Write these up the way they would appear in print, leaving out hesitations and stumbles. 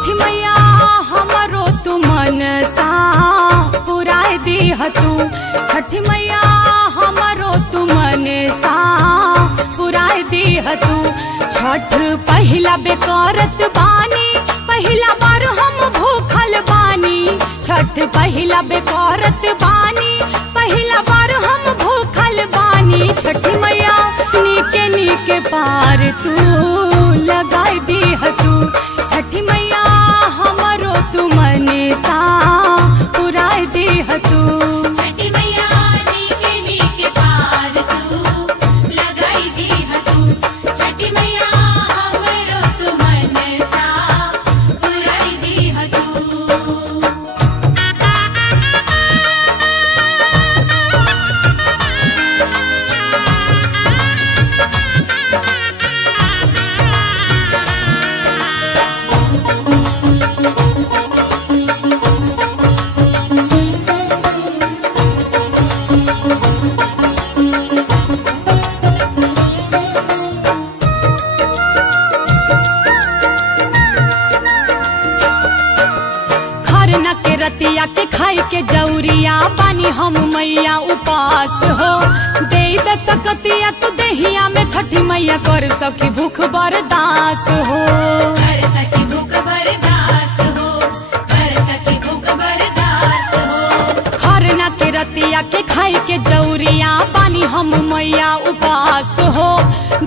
छठी मैया हमरो तू मनसा पुराए दीह तू। छठी मैया हमरो तू मनसा पुराए दीह तू। छठ पहिला बेकरत बानी, पहिला बार हम भूखल बानी। छठ पहिला बेकरत बानी, पहिला बार हम भूखल बानी। छठी मैया नीके नीके पार तू लगाई दीह तू। छठी मैया हमरो तू मनसा पुराए दीह तू। छठी मैया नीके नीके पार तू लगाई दीह तू। छठी मैया हमरो तू मनसा पुराई दीह तू। खरना के रतिया के खाई के जौरिया बानी हम मैया उपास हो। दे सकतिया तू देहिया में छठी मैया कर सखी भूख बर्दाश्त हो। कर सकी भूख बर्दाश्त हो, कर सकी भूख बर्दाश्त हो। खरना के रतिया के खाई के जौरिया बानी हम मैया उपास हो।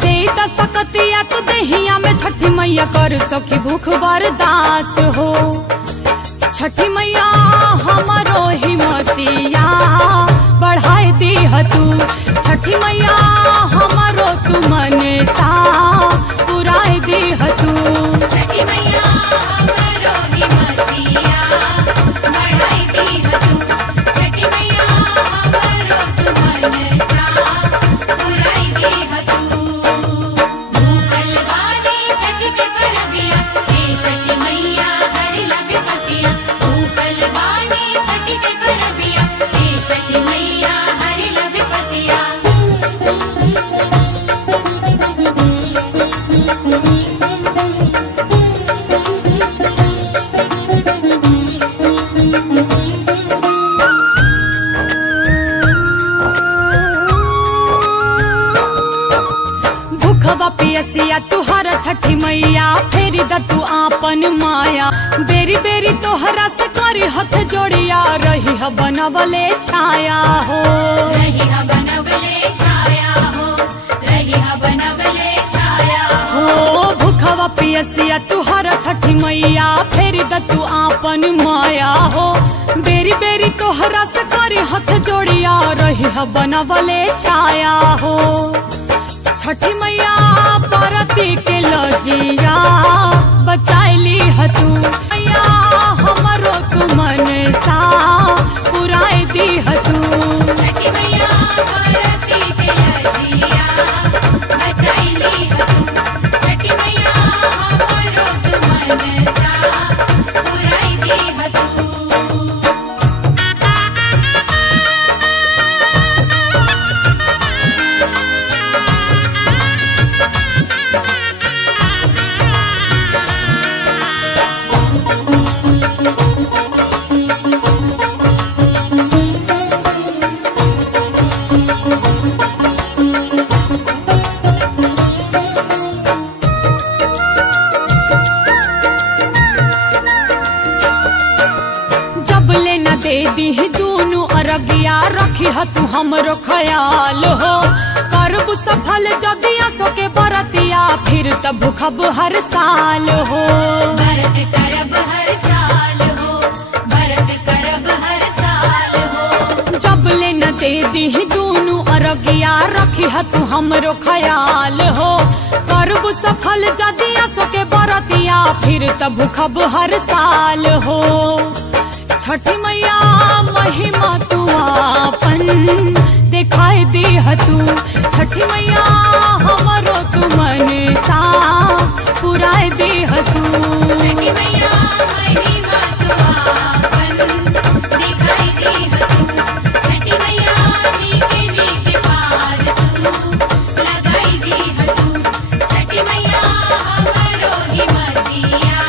दे सकतिया तू देहिया में छठी मैया कर सखी भूख बर्दाश्त हो। छठी मैया हमरो हिम्मतिया बढ़ाए दीह तू। छठी मैया हमरो तू मनसा पुराए दीह तू। छठी मैया हमरो हिम्मतिया बढ़ाई दीह तू। छठी मैया हमरो तू मनसा पुराई दीह तू। भूखल बानी छठी के परबिया, हे छठी मैया हरिला विपतिया। भूखल बानी छठी के परबिया, हे छठी मैया हरिला विपतिया। भूखवा पियसिया तुहर छठी मैया फेरी द तू आपन माया। बेरी बेरी तोहरा से करी हथ जोड़िया रही ह बनवले छाया हो। रही ह बनवले छाया हो, रही ह बनवले छाया हो। भूखवा पियसिया तुहर छठी मैया फेरी द तू आपन माया हो। बेरी बेरी तोहरा से करी हथ जोड़िया रही ह बनवले छाया हो। छठी मैया परती के लजिया बचाइली ह तू। मैया हमरो तू मनसा पुराए दीह तू। छठी मैया परती के लजिया बचाइली ह तू। छठी मैया हमरो तू मनसा पुराई दीह तू। जब ले न दे दी दोनों अरगिया रखी ह तू हमरो ख्याल हो। करब सफल जदिया सो के बरतिया फिर तब भूखब हर साल हो। भरत करब हर साल हो, भरत करब हर साल हो। जब ले न दे दी दोनों अरगिया रखी ह तू हमरो ख्याल हो। करब सफल जदिया सो के बरतिया फिर तब भूखब हर साल हो। छठी मैया महिमा तू आपन दिखाई दीह तू। छठी मैया हमरो तू मनसा पुराए दीह तू। छठी मैया महिमा तू आपन दिखाई दीह तू। छठी मैया नीके नीके पार तू लगाई दीह तू। छठी मैया हमरो हिम्मतिया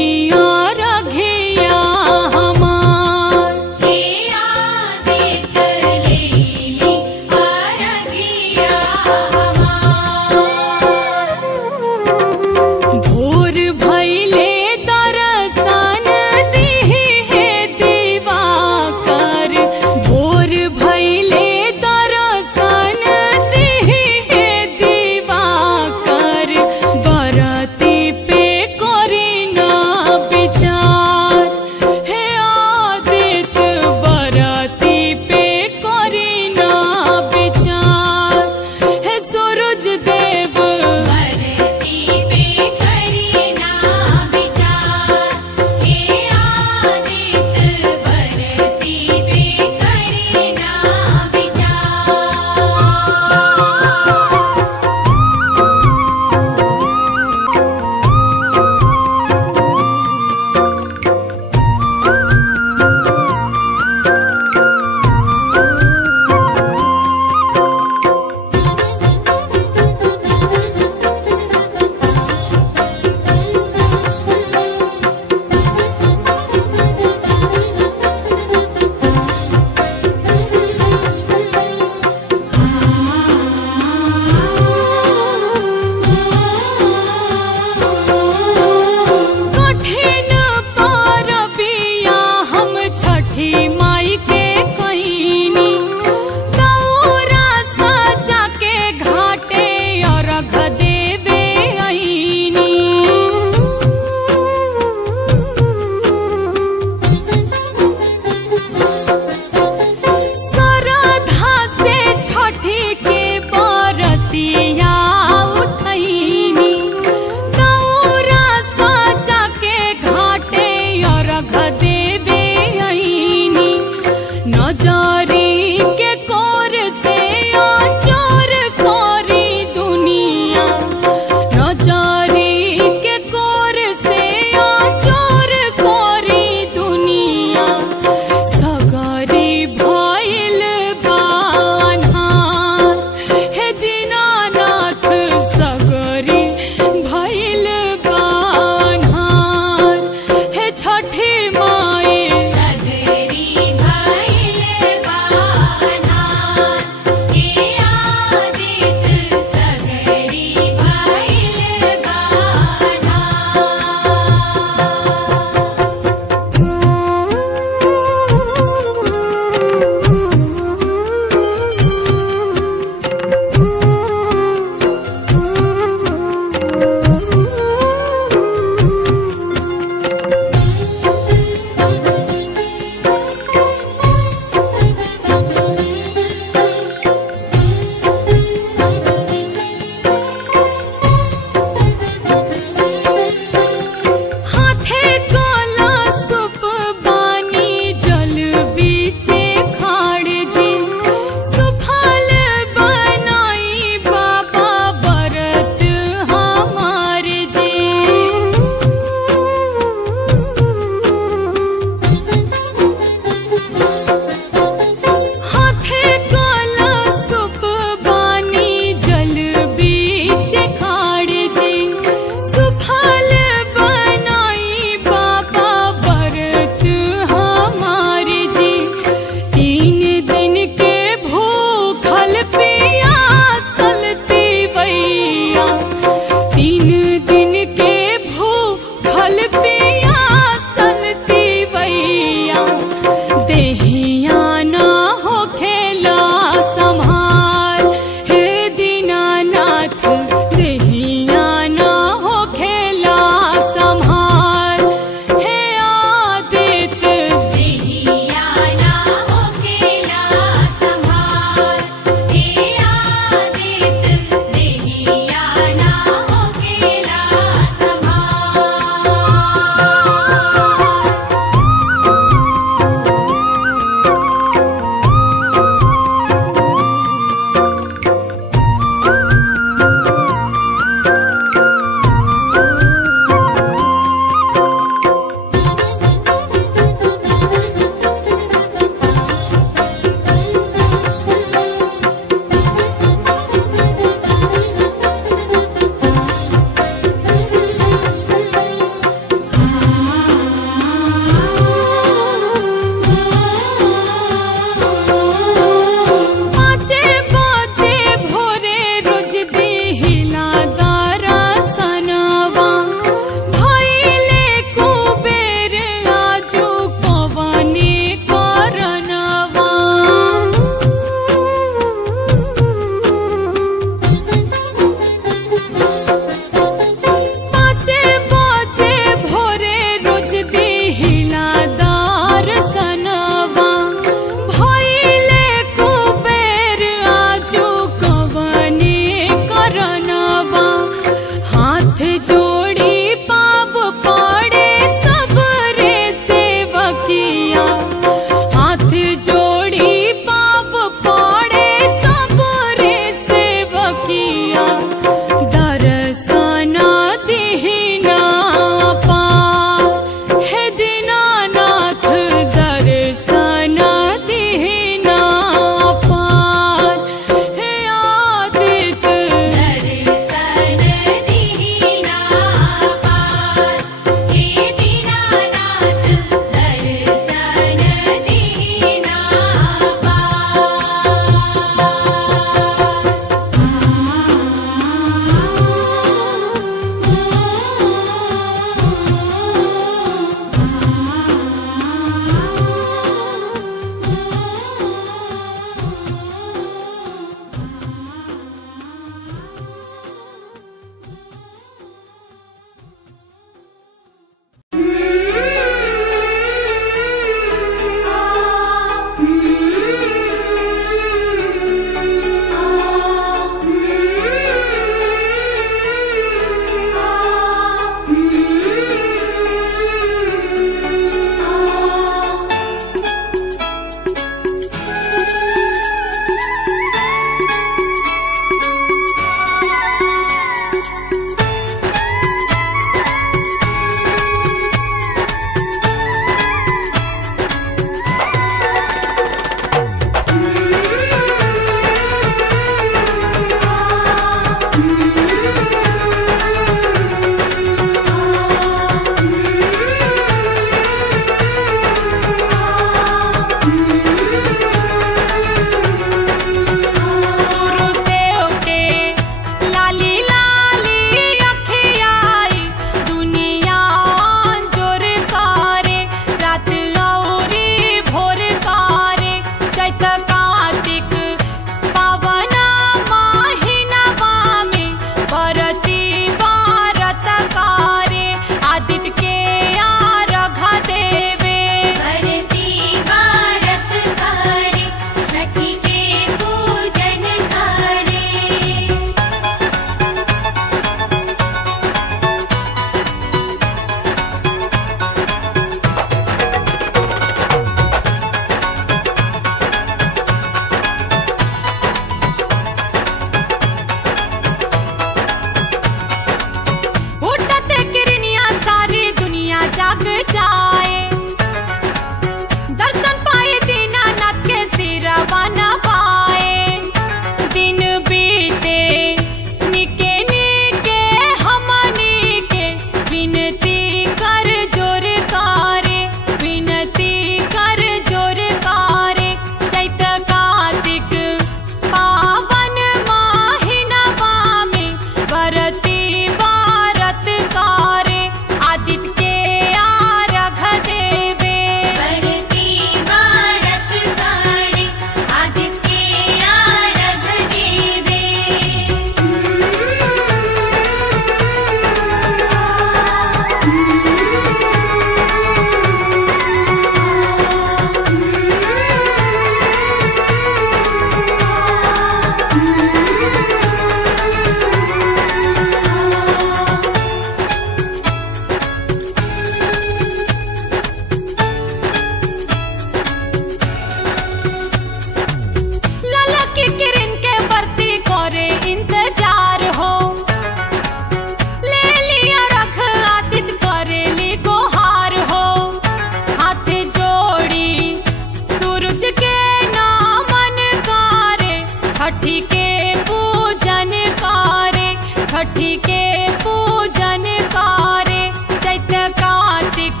छठी के पूजन कारे, छठी के पूजन कारे, चैत कार्तिक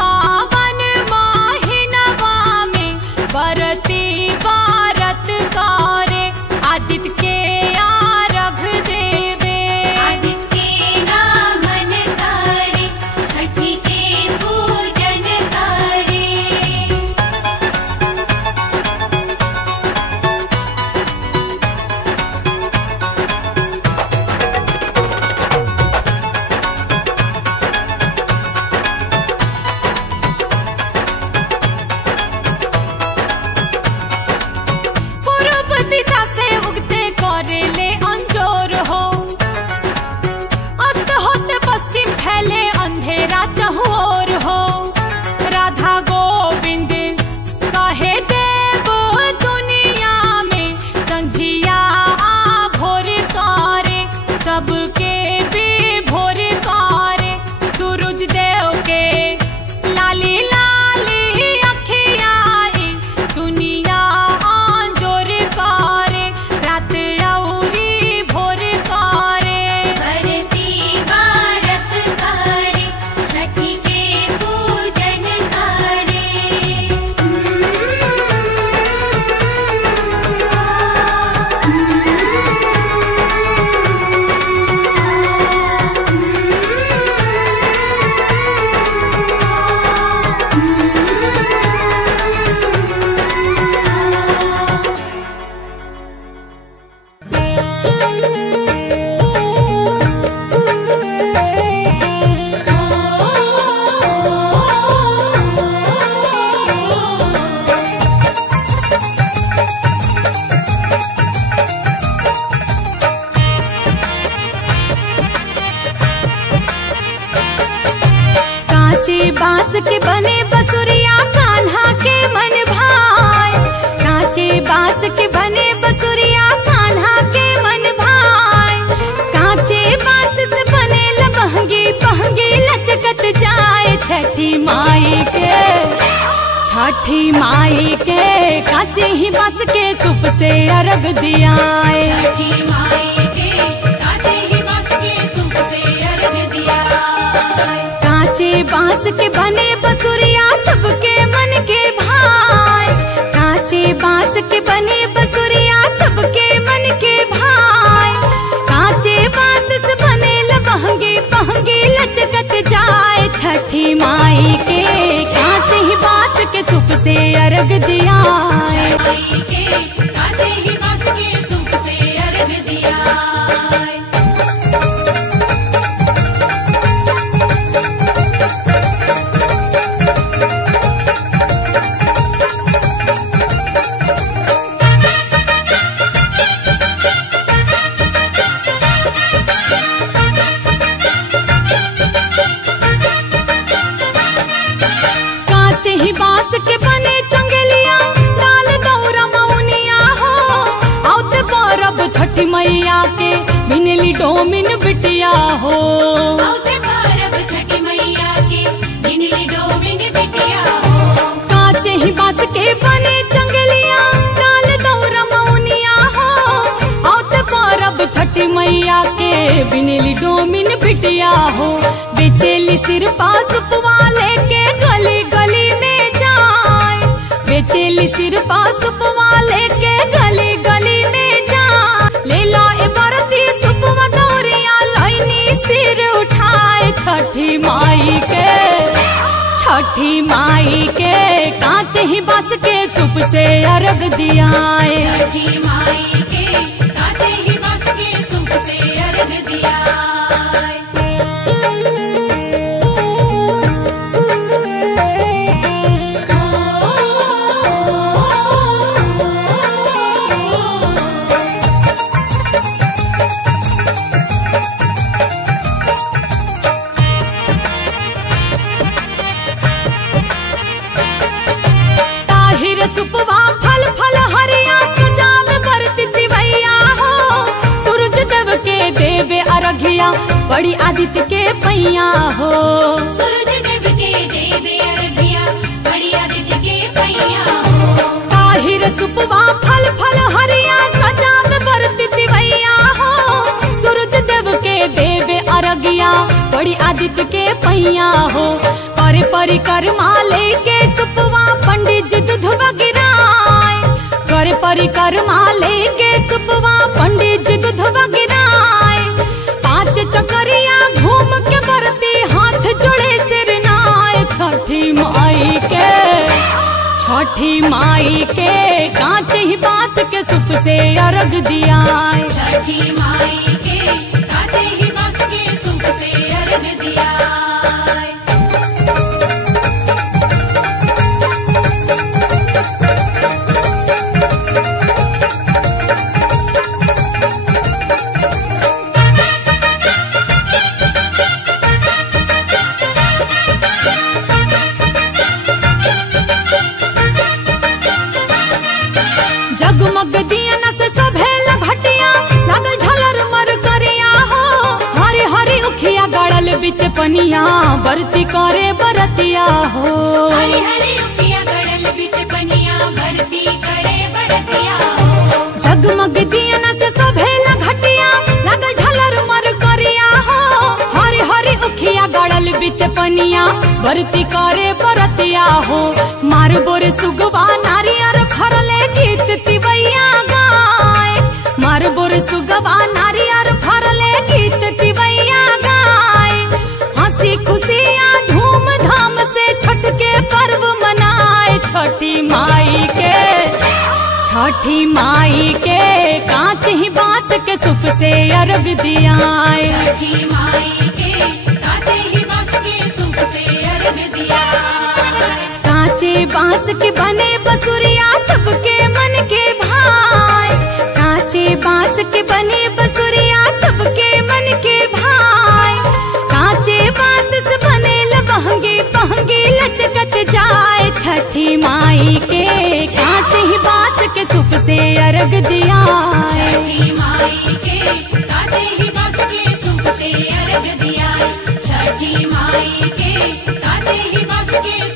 पावन महिनवा में बरती बारत कारे, आदित्य के आरघ देवे, आदित्य के नमन करे, छठी के पूजन करे। पूर्व दिशा से उगते करेले अंजोर हो, अस्त होते पश्चिम फैले अंधेरा चहुओर हो, राधा गोविंद कहे देव दुनिया में, संझिया भोर करे, सबके भी भोर करे, सूरज देव के लाली लाली अखियाई, दुनिया अंजोर करे, रात औरी भोर करे, बरती बारत करे, छठी के पूजन करे। कांचे बांस के बने बसुरिया कान्हा के मन भाई, कांचे बांस के बने बसुरिया कान्हा के मन भाई, कांचे बांस से बने लबंगी बहंगी लचकत जाए, छठी माई के, छठी माई के, कांचे ही बांस के सूप से अर्घ दियाए, छठी माई के कांचे ही बांस के सूप से अर्घ दिया। कांचे बांस के बने बसुरिया सबके मन के भाई, कांचे बांस के बने बसुरिया सबके मन के भाई, कांचे बांस से बने लबंगी बहंगी लचकत जाए, छठी माई के, कांचे ही बांस के सूप से अर्घ दियाए, माई के कांचे ही बांस के सूप से अर्घ दिया। कांचे ही बांस के बने चंगेलिया, डाल दौरा मौनिया हो, औते परब छठी मैया के, मिनली डोमिन बिटिया हो, औते परब छठी मैया के, गिनली डोमिन बिटिया हो। कांचे ही बांस के बने चंगेलिया, डाल दौरा मौनिया हो, औते परब छठी मैया के, बिनली डोमिन बिटिया हो, बेचेली सिर पास पुवाले के गली गली में जाए, बेचेली सिर पास पुवाले के गली गली में जाए, ले लो ए बरती सुपवा दौरिया लाइनी सिर उठाए, छठी माई के, छठी माई के, कांचे ही बांस के सूप से अर्घ दियाए, छठी माई के कांचे ही बांस के सूप से अर्घ दिया। सुपवा फल फल हरिया सजावे बरत दिवैया हो, सूरज देव के देवे अरघिया बड़ी आदित्य के पैया हो, सूरज देव के देवे अरघिया बड़ी आदित्य के पैया हो। ताहिर सुपवा फल फल हरिया सजावे बरती तिवैया हो। सूरज देव के देवे अरगिया बड़ी आदित्य के पैया हो। करे परिक्रमा लेके सुपवा पंडित जी दूधवा गिराए। करे परिक्रमा लेके सुपवा पंडित जी दूधवा गिराए। 5 चकरिया घूम के बरती हाथ जोड़े सिर नाए। छठी माई के कांचे ही बांस के सुप से अर्घ दिया। छठी माई के कांचे ही बांस के सुप से अर्घ दिया। जगमग दियन से सभेल घटिया लागल झलर मर करिया हो। हरी हरी उखिया गड़ल बिच पनिया बरती करे बरतिया हो। हरी हरी उखिया गड़ल बिच पनिया बरती करे बरतिया हो। जगमग दियन से सभेल घटिया लागल झलर मर करिया हो। हरी हरी उखिया गड़ल बिच पनिया बरती करे बरतिया हो। मार बोर सुगवा नारियर फरले गीत तिवैया गाय। मार बोर सुगवा नारियर फरले गीत तिवैया गाय। हंसी खुशियाँ धूम धाम से छठ के पर्व मनाए। छठी माई के कांच ही बांस के सुप से अर्घ दिया। छठी माई के कांचे ही बांस के सुप से अर्घ दिया। कांचे बांस के बने बसुरिया सबके मन के भाई। कांचे बांस के बने बसुरिया सबके मन के भाई। कांचे बांस से बने लबहंगी बहंगी लचकत जाए। छठी माई के कांचे ही बांस के सुप से अर्घ दिया। छठी माई के कांचे ही बांस के सुप से अर्घ दिया। छठी माई के कांचे ही बांस के